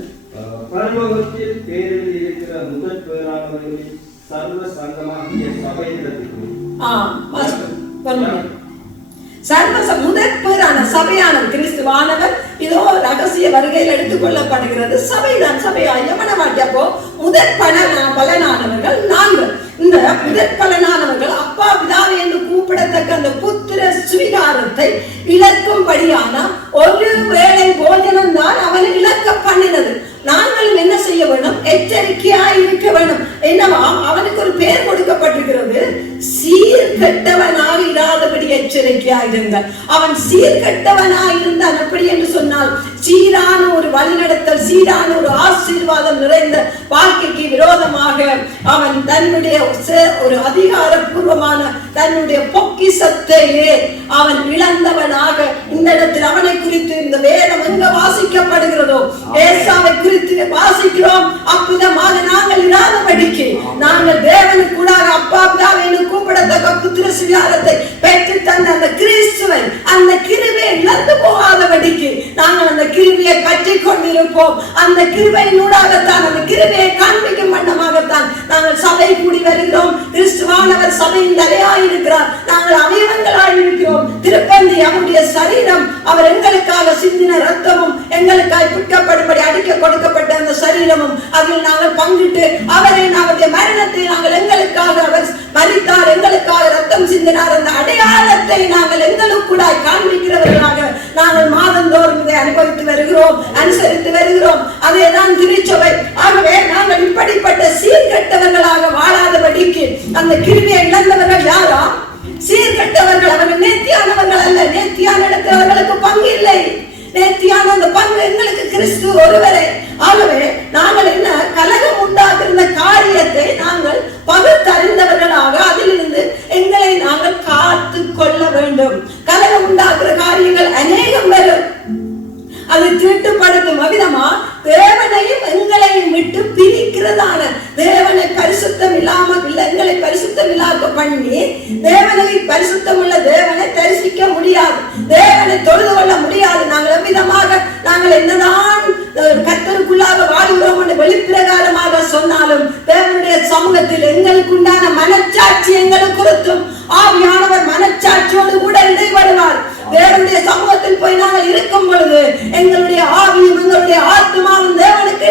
பரலோகத்தில் பேரில் இருக்கிற முதற் பேரானவர்களில் சர்வ சங்கமாகிய சபையிடத்திற்கு முதற்பேரான சபையானது கிறிஸ்துவானவர் இதோ ரகசிய வருகையில் எடுத்துக் கொள்ளப்படுகிறது. சபைதான் சபையாய மனவாட்டி. அப்போ முதற் பலனானவர்கள் நாங்கள். இந்த முதற் பலனானவர்கள் அப்பா பிதாவை என்று கூப்பிடத்தக்க அந்த புத்திர சுவிகாரத்தை இழக்கும்படியான ஒரு வேளை போஜனம் தான் அவனை இழக்க பண்ணினது. நாங்களும் என்ன செய்ய வேண்டும்? எச்சரிக்கையாய் இருக்க வேண்டும். என்னவா அவனுக்கு ஒரு பெயர் கொடுக்கப்பட்டிருக்கிறது, சீர்கெட்டவனாக இராதபடி எச்சரிக்கையாயிருந்தார். அவன் சீர்கெட்டவனாக இருந்தான். எப்படி என்று சொன்னால், சீரான ஒரு வழிநடத்தல், சீரான ஒரு ஆசீர்வாதம் நிறைந்த வாழ்க்கைக்கு விரோதமாக அவன் தன்னுடைய ஒரு அதிகாரப்பூர்வமான தன்னுடைய பொக்கிஷத்தையே அவன் இழந்தவனாக இந்த இடத்தில் அவனை குறித்து இந்த வேதம் எங்க வாசிக்கப்படுகிறதோ ஏசாவை குறித்து வாசிக்கிறோம். அற்புதமாக நாங்கள் இராதபடிக்கு நாங்கள் தேவனுக்கு கூட அப்பா பிதாவை கூப்பிடத்தக்க புத்திர சுவிகாரத்தை பெற்று தந்த அந்த கிறிஸ்துவை, அந்த கிருபையை இழந்து போகாதபடிக்கு நாங்கள் அந்த கிருபையை பற்றி கொண்டிருப்போம். அந்த கிருபையினூடாகத்தான், அந்த கிருபையை காண்பிக்கும் வண்ணமாகத்தான் நாங்கள் சபை கூடி வருகிறோம். கிறிஸ்துவானவர் சபையின் தலையாயிருக்கிறார், நாங்கள் அவயவங்களாயிருக்கிறோம். திருப்பந்தி அவருடைய சரீரம், அவர் எங்களுக்காக சிந்தின ரத்தமும் எங்களுக்காக புட்கப்படும்படி அடிக்க கொடுக்கப்பட்ட அந்த சரீரமும் அதில் நாங்கள் பங்கிட்டு அவருடைய மரணத்தை நாங்கள் எங்களுக்காக அவர் மரித்தார், எங்களுக்காக ரத்தம் சிந்தினார். அந்த அடையாளத்தை நாங்கள் எங்களுக்கூட காண்பிக்கிறவர்களாக நாங்கள் மாதந்தோறும் இதை அனுபவித்து வருகிறோம், அனுசரித்து வருகிறோம். அதேதான் திருச்சபை. ஆகவே நாங்கள் இப்படிப்பட்ட சீர்கெட்டவர்களாக வாழாதபடிக்கு அந்த கிருபையை இழந்தவர்கள் யாரா? சீர்கெட்டவர்கள். அவர்கள் நேர்த்தியானவர்கள் அல்ல. நேர்த்தியான இடத்தில் அவர்களுக்கு பங்கு இல்லை. நேர்த்தியான அந்த பங்கு எங்களுக்கு கிறிஸ்து ஒருவரே. ஆகவே நாங்கள் என்ன கலகம் உண்டாக்குற காரியத்தை நாங்கள் பகுத்தறிந்தவர்களாக அதிலிருந்து எங்களை இருக்கிறதான தேவனை பரிசுத்தம் இல்லாமல் எங்களை பரிசுத்தம் இல்லாத பண்ணி தேவனை பரிசுத்தம் உள்ள தேவனை தரிசிக்க முடியாது, தேவனை தொழுது கொள்ள முடியாது. நாங்கள் எவ்விதமாக நாங்கள் என்னதான் கர்த்தருக்குள்ளாக வாழ்கிறோம் என்று வெளிப்பிரகாரமாக சொன்னாலும் தேவனுடைய சமூகத்தில் எங்களுக்கு உண்டான மனச்சாட்சி எங்களுக்கு குறித்தும் ஆவியானவர் மனச்சாட்சியோடு கூட இடைபடுவார். தேவனுடைய சமூகத்தில் போய் நாங்கள் இருக்கும் பொழுது எங்களுடைய ஆவியும் எங்களுடைய ஆத்மாவும் தேவனுக்கு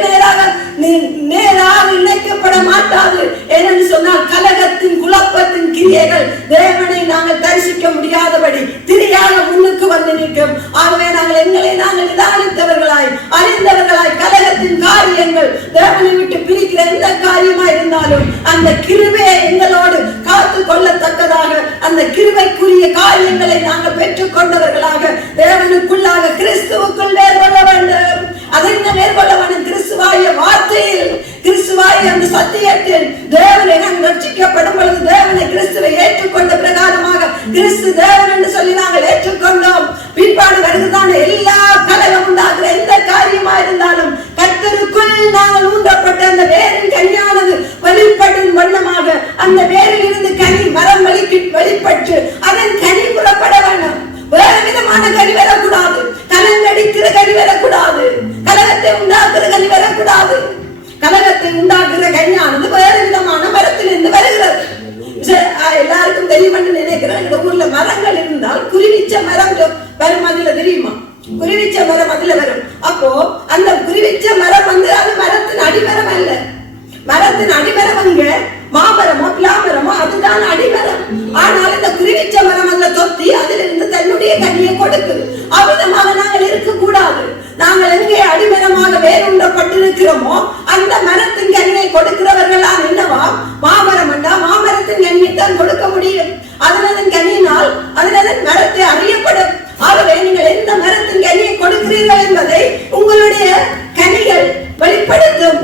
நேராக இணைக்கப்பட மாட்டாது. ஏனென்று சொன்னால் கலகத்தின் குழப்பத்தின் கிரியைகள் தேவனை நாங்கள் தரிசிக்க முடியாதபடி திரியாக முன்னுக்கு வந்து நிற்கும். ஆகவே நாங்கள் எங்களை நாங்கள் நிதானித்தவர்களாய் அறிந்தவர்களாய் கலகத்தின் காரியங்கள் தேவனை விட்டு பிரிக்கிற எந்த காரியமா இருந்தாலும் அந்த கிருபையை எங்களோடு காத்து கொள்ளத்தக்கதாக அந்த கிருபைக்குரிய காரியங்களை நாங்கள் பெற்றுக் கொண்டவர்களாக தேவனுக்குள்ளாக கிறிஸ்துவுக்குள் மேற்கொள்ள வேண்டும். அதை மேற்கொள்ள வேண்டும். கிறிஸ்துவாய வார்த்தையில் கிறிஸ்துவாய அந்த சத்தியத்தில் தேவனை நாங்கள் ரட்சிக்கப்படும் பொழுது தேவனை கிறிஸ்துவை ஏற்றுக்கொண்ட பிரகாரமாக கிறிஸ்து தேவன் என்று சொல்லி நாங்கள் ஏற்றுக்கொண்டோம். பிற்பாடு வருகிறதான எல்லா கலகம் உண்டாக்குற எந்த காரியமா இருந்தாலும் கர்த்தருக்குள் நாங்கள் ஊன்றப்பட்ட அந்த வேரின் கனியானது வெளிப்படும் வண்ணமாக அந்த வேரில் இருந்து கனி மரம் வெளிப்பட்டு அதன் கனி புறப்பட வேண்டும். வேறு விதமான கனி வரக்கூடாது, கலங்கடிக்கிற கனி வரக்கூடாது, கலகத்தை உண்டாக்குற கனி வரக்கூடாது. கலகத்தை உண்டாக்குற கனியானது வேறு விதமான மரத்திலிருந்து வருகிறது. எல்லாருக்கும் தெரியும் என்று நினைக்கிறேன். இந்த ஊர்ல மரங்கள் இருந்தால் குருவிச்ச மரம் வரும், அதுல தெரியுமா? குருவிச்ச மரம் அதுல வரும். அப்போ அந்த குருவிச்ச மரம் வந்து அது மரத்தின் அடிமரம் அல்ல. மரத்தின் அடிமரம் அங்க மாமரமோ பிளாமரமோ அதுதான் அடிமரம். ஆனால் இந்த குருவிச்ச மரம் அதுல தொத்தி அதிலிருந்து தன்னுடைய கனியை கொடுக்குது. அவ்விதமாக நாங்கள் இருக்க கூடாது. நாங்கள் எங்கே அடிமரமாக வேறுண்டப்பட்டிருக்கிறோமோ அந்த மரத்தின் கனியை கொடுக்கிறவர்களால் என்னவா மாமரம் என்றா மாமரத்தின் கனியை தான் கொடுக்க முடியும். அதனதன் கனியினால் அதனதன் மரத்தை அறியப்படும். ஆகவே நீங்கள் எந்த மரத்தின் கனியை கொடுக்கிறீர்கள் என்பதை உங்களுடைய கனிகள் வெளிப்படுத்தும்.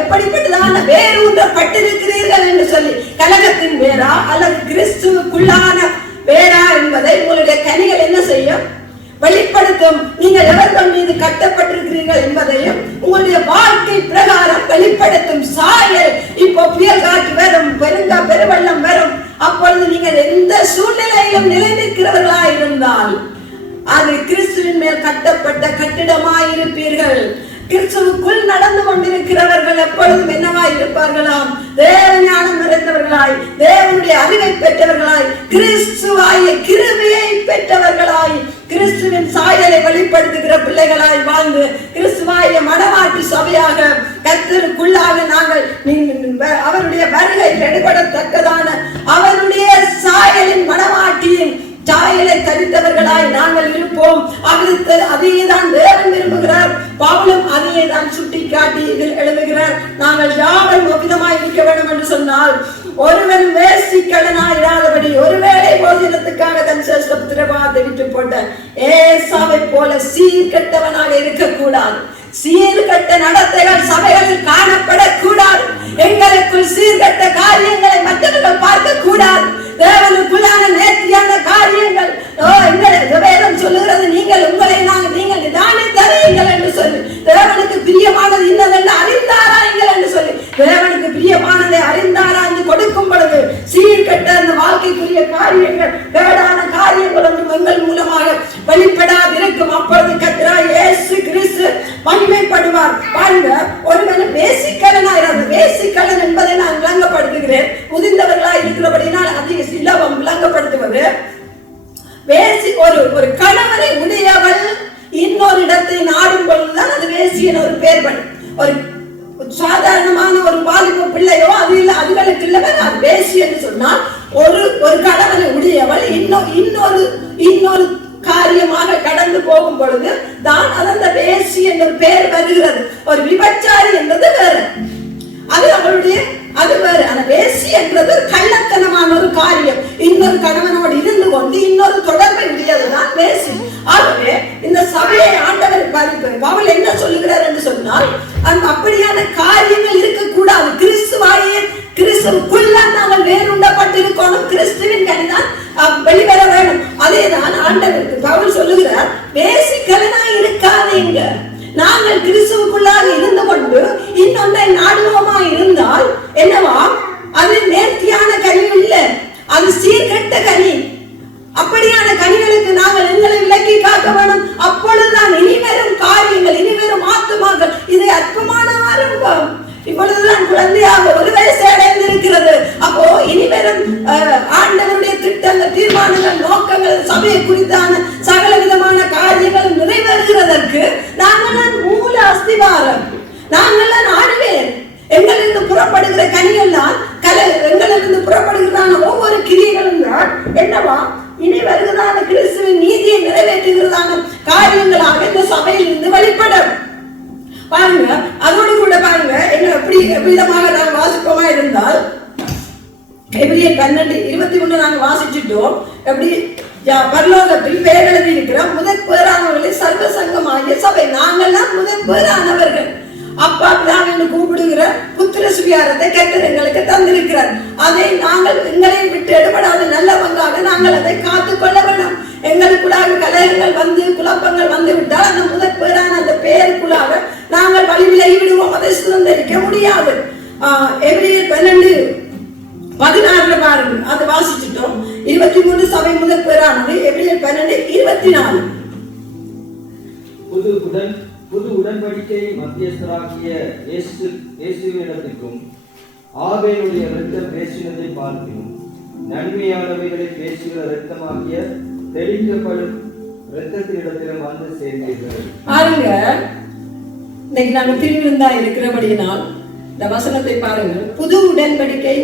எப்படிப்பட்டதான வேரூன்றப்பட்டிருக்கிறீர்கள் என்று சொல்லி கலகத்தின் வேரா அல்லது கிறிஸ்துவுக்குள்ளான வேரா என்பதை உங்களுடைய கனிகள் என்ன செய்யும்? வெளிப்படுத்தும். நீங்கள் எவர்கள் மீது கட்டப்பட்டிருக்கிறீர்கள் என்பதையும் உங்களுடைய வாழ்க்கை பிரகாரம் வெளிப்படுத்தும். சாயல் இப்போ புயல் காற்று வரும், பெருவெள்ளம் வரும். அப்பொழுது நீங்கள் எந்த சூழ்நிலையிலும் நிலை நிற்கிறவர்களாய் இருந்தால் அது கிறிஸ்துவின் மேல் கட்டப்பட்ட கட்டிடமாயிருப்பீர்கள். கிறிஸ்துவுக்குள் நடந்து கொண்டிருக்கிறவர்கள் எப்பொழுதும் என்னவாய் இருப்பார்களாம்? தேவ ஞானம் நிறைந்தவர்களாய், தேவனுடைய அறிவை பெற்றவர்களாய், கிறிஸ்துவாய கிருபையை பெற்றவர்களாய், கிறிஸ்துவின் சாயலை வெளிப்படுத்துகிற பிள்ளைகளாய் வாழ்ந்து கிறிஸ்துவாய மனமாற்றி சபையாக கர்த்தருக்குள்ளாக நாங்கள் அவருடைய வருகை எடுபடத்தக்கதான அவருடைய சாயலின் மனமாட்டியின் சாயலை தரித்தவர்களாய் நாங்கள் இருப்போம். அதையேதான் தேவன் விரும்புகிறார். பவுலும் அதையே தான் சுட்டி காட்டி இதில் எழுதுகிறார். நாங்கள் யாரும் ஒவ்விதமாய் இருக்க வேண்டும் என்று சொன்னால் ஒருவன் வேசிக்கடனாயிராதபடி ஒருவேளை போஜனத்துக்காக தன் சிரபாத்தை விட்டு போட்ட ஏசாவை போல சீர்கெட்டவனாக இருக்கக்கூடாது. சீர்கட்ட நடத்தைகள் சபைகளில் காணப்படக்கூடாது. எங்களுக்குள் சீர்கட்ட காரியங்களை மற்றவர்கள் பார்க்க கூடாது. தேவனுக்குள்ளான நேர்த்தியான காரியங்கள் வேதம் சொல்லுகிறது. நீங்கள் உங்களை நீங்கள் நிதானித்தறியுங்கள் என்று சொல்லி தேவனுக்கு பிரியமானது இன்னதென்று அறிந்தாராயுங்கள் என்று சொல்லி தேவனுக்கு பிரியமானதை அறிந்தாராய்ந்து கொடுக்கும் பொழுது சீர்கட்ட அந்த வாழ்க்கைக்குரிய காரியங்கள் கேடான காரியங்கள் ஒன்றும் எங்கள் மூலமாக வெளிப்படாது இருக்கும். அப்பொழுது கர்த்தராகிய இயேசு கிறிஸ்து மகிமைப்படுவார். பாருங்க, ஒருவன் வேசிக்கலனாயிராது. வேசிக்கலன் என்பதை நான் விளங்கப்படுத்துகிறேன். முதிர்ந்தவர்களாய் இருக்கிறபடினால் அதிக சிலவம் விளங்கப்படுத்துவது வேசி. ஒரு கணவனை உடையவள் இன்னொரு இடத்தை நாடும் பொழுதுதான் அது வேசியின் ஒரு பேர் படும். ஒரு சாதாரணமான ஒரு வாலிப பிள்ளையோ அதுகளுக்கு இல்லவர் அது வேசி என்று சொன்னால் ஒரு கணவனை உடையவள் இன்னொரு காரியமாக கடந்து போகும் பொழுது தான் அந்த வேசி என்ற பெயர் வருகிறது. ஒரு விபச்சாரி என்பது வேறு, அது அவளுடைய அது வேறு. அந்த வேசி என்றது கள்ளத்தனமான ஒரு காரியம். இன்னொரு கணவனோடு இருந்து கொண்டு இன்னொரு தொடர்பை உடையதுதான் வேசி. ஆகவே இந்த சபையை ஆண்டவர் பவுல் என்ன சொல்லுகிறார் என்று சொன்னால் அப்படியான காரியங்கள் இருக்கக்கூடாது. கிறிஸ்துவுக்குள்ள நாங்கள் வேறுண்டப்பட்டிருக்கணும். கிறிஸ்துவின் கனிதான் வெளிவர வேண்டும். அதேதான் ஆண்டவருக்கு பவுல் சொல்லுகிறார், வேசிக்கலனாய் இருக்காதீங்க. நாங்கள் கிறிஸ்துவுக்குள்ளாக இருந்து கொண்டு இன்னொன்றை நாடுவோம் குழந்தையாக ஒரு வயசு அடைந்திருக்கிறது. அப்போ இனிவரும் ஆண்டவருடைய திட்டங்கள், தீர்மானங்கள், நோக்கங்கள், சபையை குறித்தான சகல விதமான காரியங்கள் நிறைவேறுகிறதற்கு நாங்கள் மூல அஸ்திவாரம், நாங்கள் ஆடுவேன். எங்களிலிருந்து புறப்படுகிற கனியெல்லாம் எங்களிலிருந்து புறப்படுகிறதான ஒவ்வொரு கிரியைகளும் தான் என்னவா இனி வருகிறதான கிறிஸ்துவின் நீதியை நிறைவேற்றுகிறதான காரியங்களாக இந்த சபையிலிருந்து வெளிப்படும். பாருங்க, அதோடு கூட பாருங்க என்ன எப்படி விதமாக நாங்கள் வாசிப்போமா இருந்தால் எபிரேயர் 12:21 நாங்கள் வாசிச்சுட்டோம். எப்படி பரலோகத்தில் பெயர் எழுதி இருக்கிற முதற் பேரானவர்களை சர்வ சங்கமாகிய சபை, நாங்கள்லாம் முதற் பேரானவர்கள். அப்பா பிதாவை கூப்பிடுகிற புத்திர சுவிகாரத்தை கர்த்தர் எங்களுக்கு தந்திருக்கிறார். அதை நாங்கள் எங்களை விட்டு எடுபடாத நல்ல பங்காக நாங்கள் அதை காத்துக் கொள்ள வேண்டும். எங்களுக்குள்ளாக கலகங்கள் வந்து குழப்பங்கள் வந்து விட்டால் அந்த முதற் பேரான அந்த பெயருக்குள்ளாக நாங்கள் வழி விலகி விடுவோம், அதை சுதந்திரிக்க முடியாது. எபிரேயர் 12:16 பாருங்க, அதை வாசிச்சுட்டோம். 23 சபை முதற் பேரானது. எபிரேயர் 12:24 புது உடன்படிக்கை மத்தியஸ்தராகிய இயேசுவினிடத்திற்கும் ஆபேலுடைய இரத்தம் பேசினதை பார்க்கிறோம். நன்மையானவைகளை பேசுகிற இரத்தமாகிய தெளிக்கப்படும் இரத்தத்தினிடத்திலும் வந்து சேர்ந்தீர்கள். பாருங்க, இன்னைக்கு நாங்கள் திருவிழந்தா இருக்கிறபடியினால் இந்த வசனத்தை பாருங்கள். புது உடன்படிக்கை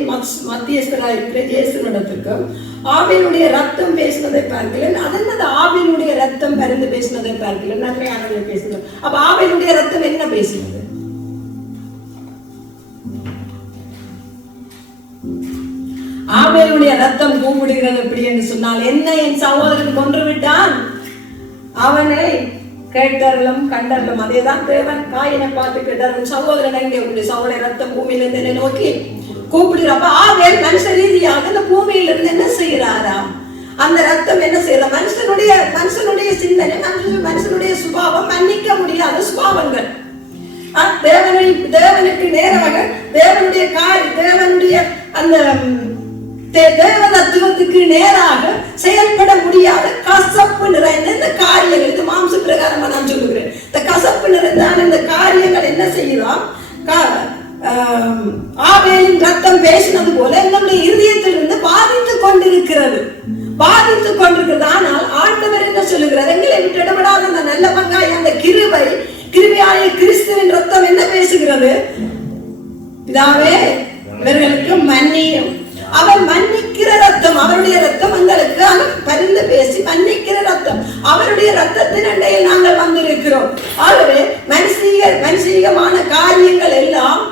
மத்தியஸ்தராக இருக்கிற இயேசுவினிடத்திற்கும் ஆவியினுடைய ரத்தம் பேசினதை பார்க்கல. அதென்னது ஆவியினுடைய ரத்தம் பரிந்து பேசினதை பார்க்கல, நன்மையானதை பேசினது. அப்ப ஆவியினுடைய ரத்தம் என்ன பேசினது? ஆவியினுடைய ரத்தம் கூப்பிடுகிறது எப்படி என்று சொன்னால், என்ன என் சகோதரன் கொன்று விட்டான், அவனை கேட்டறலும் கண்டறலும். அதேதான் தேவன் காயினை பார்த்து கேட்டார், சகோதரன் எங்கே, உங்களுடைய சகோதர ரத்தம் பூமியிலிருந்து என்னை நோக்கி கூப்பிடுறப்ப ஆவேல் மனுஷ ரீதியாக அந்த பூமியிலிருந்து என்ன செய்யறாராம், அந்த ரத்தம் என்ன செய்யற மனுஷனுடைய சிந்தனை, மனுஷனுடைய சுபாவம், மன்னிக்க முடியாத சுபாவங்கள், தேவனுக்கு நேராக தேவனுடைய அந்த தேவதத்துவத்துக்கு நேராக செயல்பட முடியாத கசப்பு நிறைந்த இந்த காரியங்கள், இது மாம்ச பிரகாரமா நான் சொல்லுகிறேன். இந்த கசப்பு நிறைந்தான இந்த காரியங்கள் என்ன செய்யலாம், ஆபேலின் ரத்தம் பேசினது போல நம்முடைய இருதயத்திலிருந்து பாதித்துக் கொண்டிருக்கிறது. ஆனால் ஆண்டவர் என்ன சொல்லுகிறார், எங்களை விட்டு இடப்படாத அந்த நல்ல பங்காய் அந்த கிருபையாய கிறிஸ்துவின் ரத்தம் என்ன பேசுகிறது, பிதாவே இவர்களுக்கு மன்னியும். அவர் மன்னிக்கிற ரத்தம், அவருடைய ரத்தம் எங்களுக்கு பரிந்து பேசி மன்னிக்கிற ரத்தம், அவருடைய ரத்தத்தின் அண்டையில் நாங்கள் வந்திருக்கிறோம். ஆகவே மனுஷீகமான காரியங்கள் எல்லாம்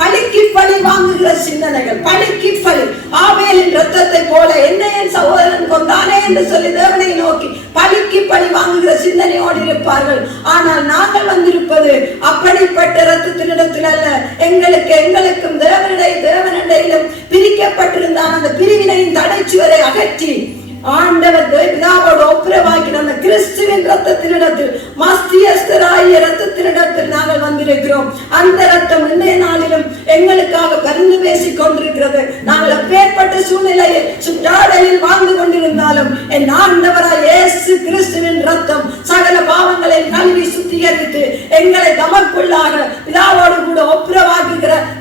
பழிக்கு பழி வாங்குகிற சிந்தனைகள், பழிக்கு பழி, ஆபேலின் ரத்தத்தை போல என்ன என் சகோதரன் கொண்டானே என்று சொல்லி தேவனை நோக்கி பழிக்கு பழி வாங்குகிற சிந்தனையோடு இருப்பார்கள். ஆனால் நாங்கள் வந்திருப்பது அப்படிப்பட்ட ரத்தத்தினிடத்தில் அல்ல. எங்களுக்கும் தேவனிடையிலும் பிரிக்கப்பட்டிருந்தான் அந்த பிரிவினையின் தடைச்சுவரை அகற்றி ஆண்டவர் பிதாவோடு ஒப்புரவாக்கின அந்த கிறிஸ்துவின் ரத்தத்தினிடத்தில், மத்தியஸ்தராகிய ரத்தத்தினிடத்தில் நாங்கள் வந்திருக்கிறோம். அந்த ரத்தம் இன்றைய நாளிலும் எங்களுக்காக பரிந்து பேசிக் கொண்டிருக்கிறது. நாங்கள் அப்பேற்பட்ட சூழ்நிலையில் சுற்றாடலில் வாழ்ந்து கொண்டிருந்தாலும் என் ஆண்டவராய் இயேசு கிறிஸ்துவின் ரத்தம் சகல பாவங்களை கழுவி சுத்திகரித்து எங்களை தமக்குள்ளாக பிதாவோடு கூட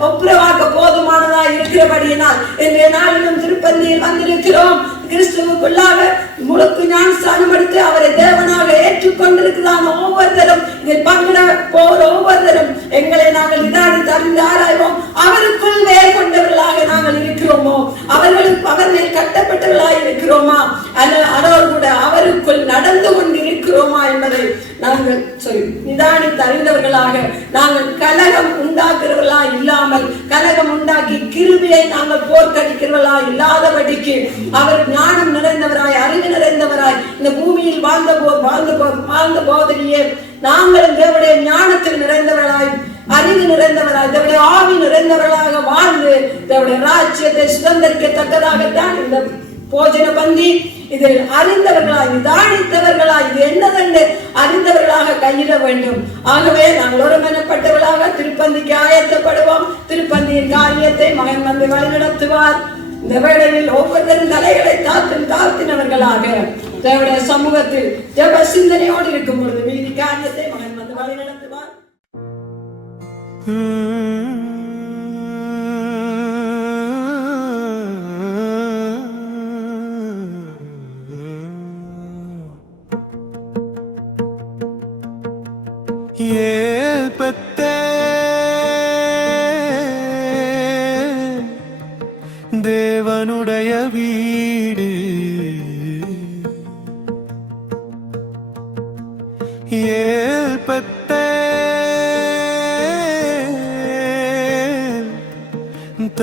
ஒப்புரவாக்க போதுமானதாக இருக்கிறபடியினால் இன்றைய நாளிலும் திருப்பந்தியில் வந்திருக்கிறோம். கிறிஸ்துவுக்குள்ளாக முழுக்கு ஞானஸ்நானம் எடுத்து அவரை தேவனாக ஏற்றுக்கொண்டிருக்கிறான் ஒவ்வொருத்தரும், இதில் பங்கிட போற ஒவ்வொருத்தரும் எங்களை நாங்கள் நிதானித்து அறிந்து ஆராய்வோம். அவருக்குள் வேர் கொண்டவர்களாக நாங்கள் இருக்கிறோமோ, அவர் மேல் கட்டப்பட்டவர்களாக இருக்கிறோமா, அதோடு கூட அவருக்குள் நடந்து கொண்டு இருக்கிறோமா என்பதை நாங்கள் நிதானித்து அறிந்தவர்களாக, நாங்கள் கலகம் உண்டாக்குறவர்களாக இல்லாமல், கலகம் உண்டாக்கி கிருபையை நாங்கள் போர்க்கடிக்கிறவர்களா இல்லாதபடிக்கு அவர் ஞானம் நிறைந்தவராய், அறிவு நிறைந்தவராய் இந்த பூமியில் வாழ்ந்த போதிலேயே நாங்கள் தேவனுடைய ஞானத்தில் நிறைந்தவர்களாய், அறிவு நிறைந்தவராய், தேவனுடைய ஆவி நிறைந்தவர்களாக வாழ்ந்து தேவனுடைய ராஜ்யத்தை சுதந்திரிக்கத்தக்கதாகத்தான் இந்த போஜன பந்தி. இதில் அறிந்தவர்களாய், நிதானித்தவர்களாய், இது என்னதென்று அறிந்தவர்களாக கையிட வேண்டும். ஆகவே நாங்கள் ஒருமனப்பட்டவர்களாக திருப்பந்திக்கு ஆயத்தப்படுவோம். திருப்பந்தியின் காரியத்தை மகன் வந்து வழிநடத்துவார். இந்த வேளையில் ஒவ்வொருத்தரும் தலைகளை தாழ்த்தினவர்களாக தேவனுடைய சமூகத்தில் ஜெப சிந்தனையோடு இருக்கும் பொழுது மீதி காரியத்தை மகன் வந்து வழி நடத்துவார்.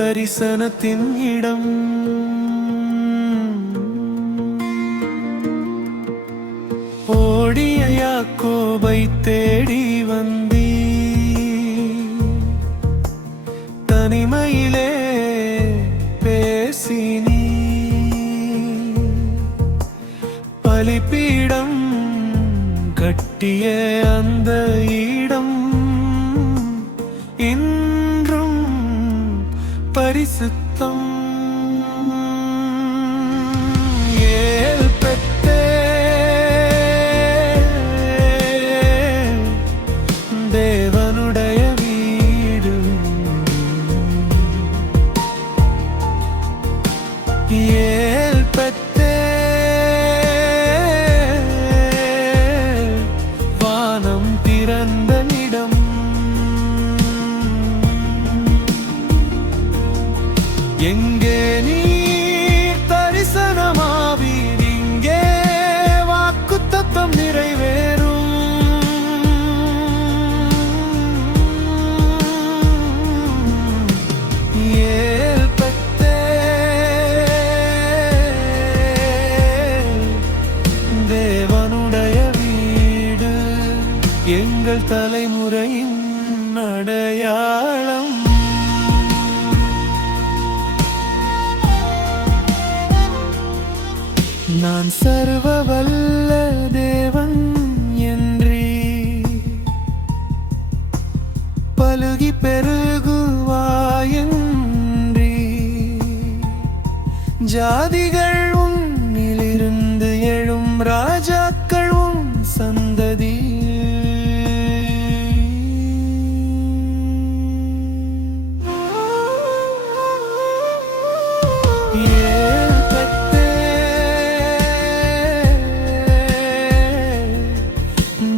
தரிசனத்தின் இடம். ஓடிய யாக்கோபை தேடி வந்தீ, தனிமையிலே பேசினீ. பலிபீடம் கட்டிய அந்த இடம் இன்றும் பரிசுத்தம். ஏல் பெத்தே தேவனுடைய வீடு. ஏல் பெத்தே வானம் திறந்த இடம். எங்கே நீ தரிசனமாவீர், இங்கே வாக்குத்தத்தம் நிறைவேறும். ஏல் பெத்தே தேவனுடைய வீடு, எங்கள் தலைமுறையின் அடையாளம். நான் சர்வ வல்ல தேவன் என்றீ, பலுகி பெருகுவாயன்றி. ஜாதிகள் உன்னிலிருந்து எழும், ராஜாக்கள் உன் சந்ததி.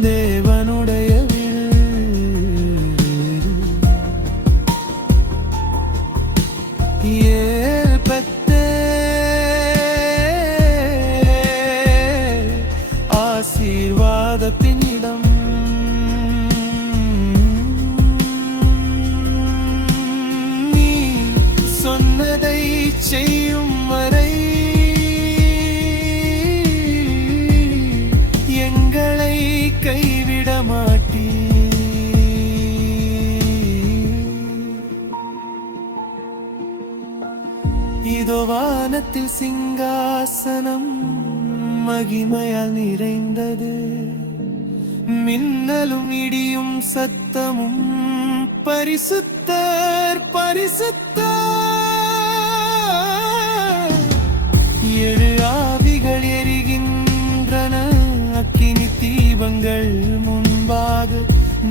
தேவனுடைய ஏல் பெத்தே ஆசீர்வாதத்தின் இடம். நீ சொன்னதை செய்யும் வரை எங்களை கைவிட மாட்டீ. இதோ வானத்தில் சிங்காசனம் மகிமையால் நிறைந்தது. மின்னலும் இடியும் சத்தமும் பரிசுத்தர் பரிசுத்தர். ஏழு ஆவிகள் எரிகின்றன, அக்கினி தீபங்கள் முன்பாக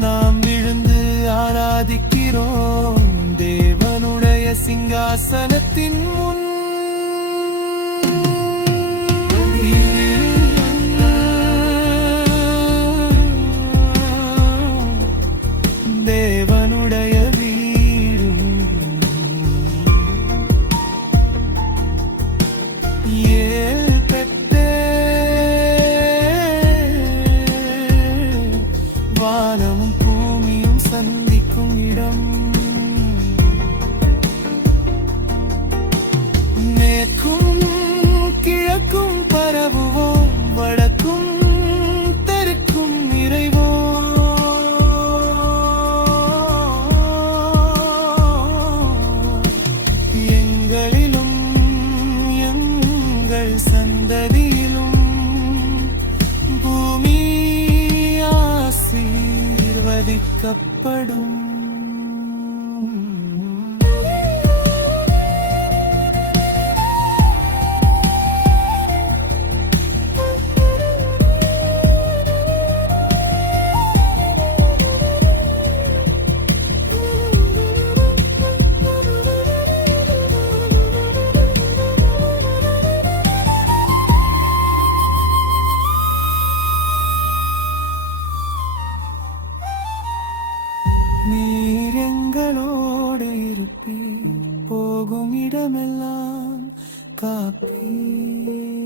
நாம் விழுந்து ஆராதிக்கிறோம் தேவனுடைய சிங்காசனத்தின் முன். தேவனுடைய வீடு, ஏல் பெத்தே வானமும் பூமியும் சந்திக்கும் இடம். மேற்கும் கிழக்கும் பரவுவோம், வடக்கும் தெற்கும் நிறைவோம். எங்களிலும் எங்கள் சந்ததியிலும் பூமி ஆசீர்வதிக்கப்படும். நீர் எங்களோடு இருப்பீர், போகும் இடமெல்லாம் காப்பீர்.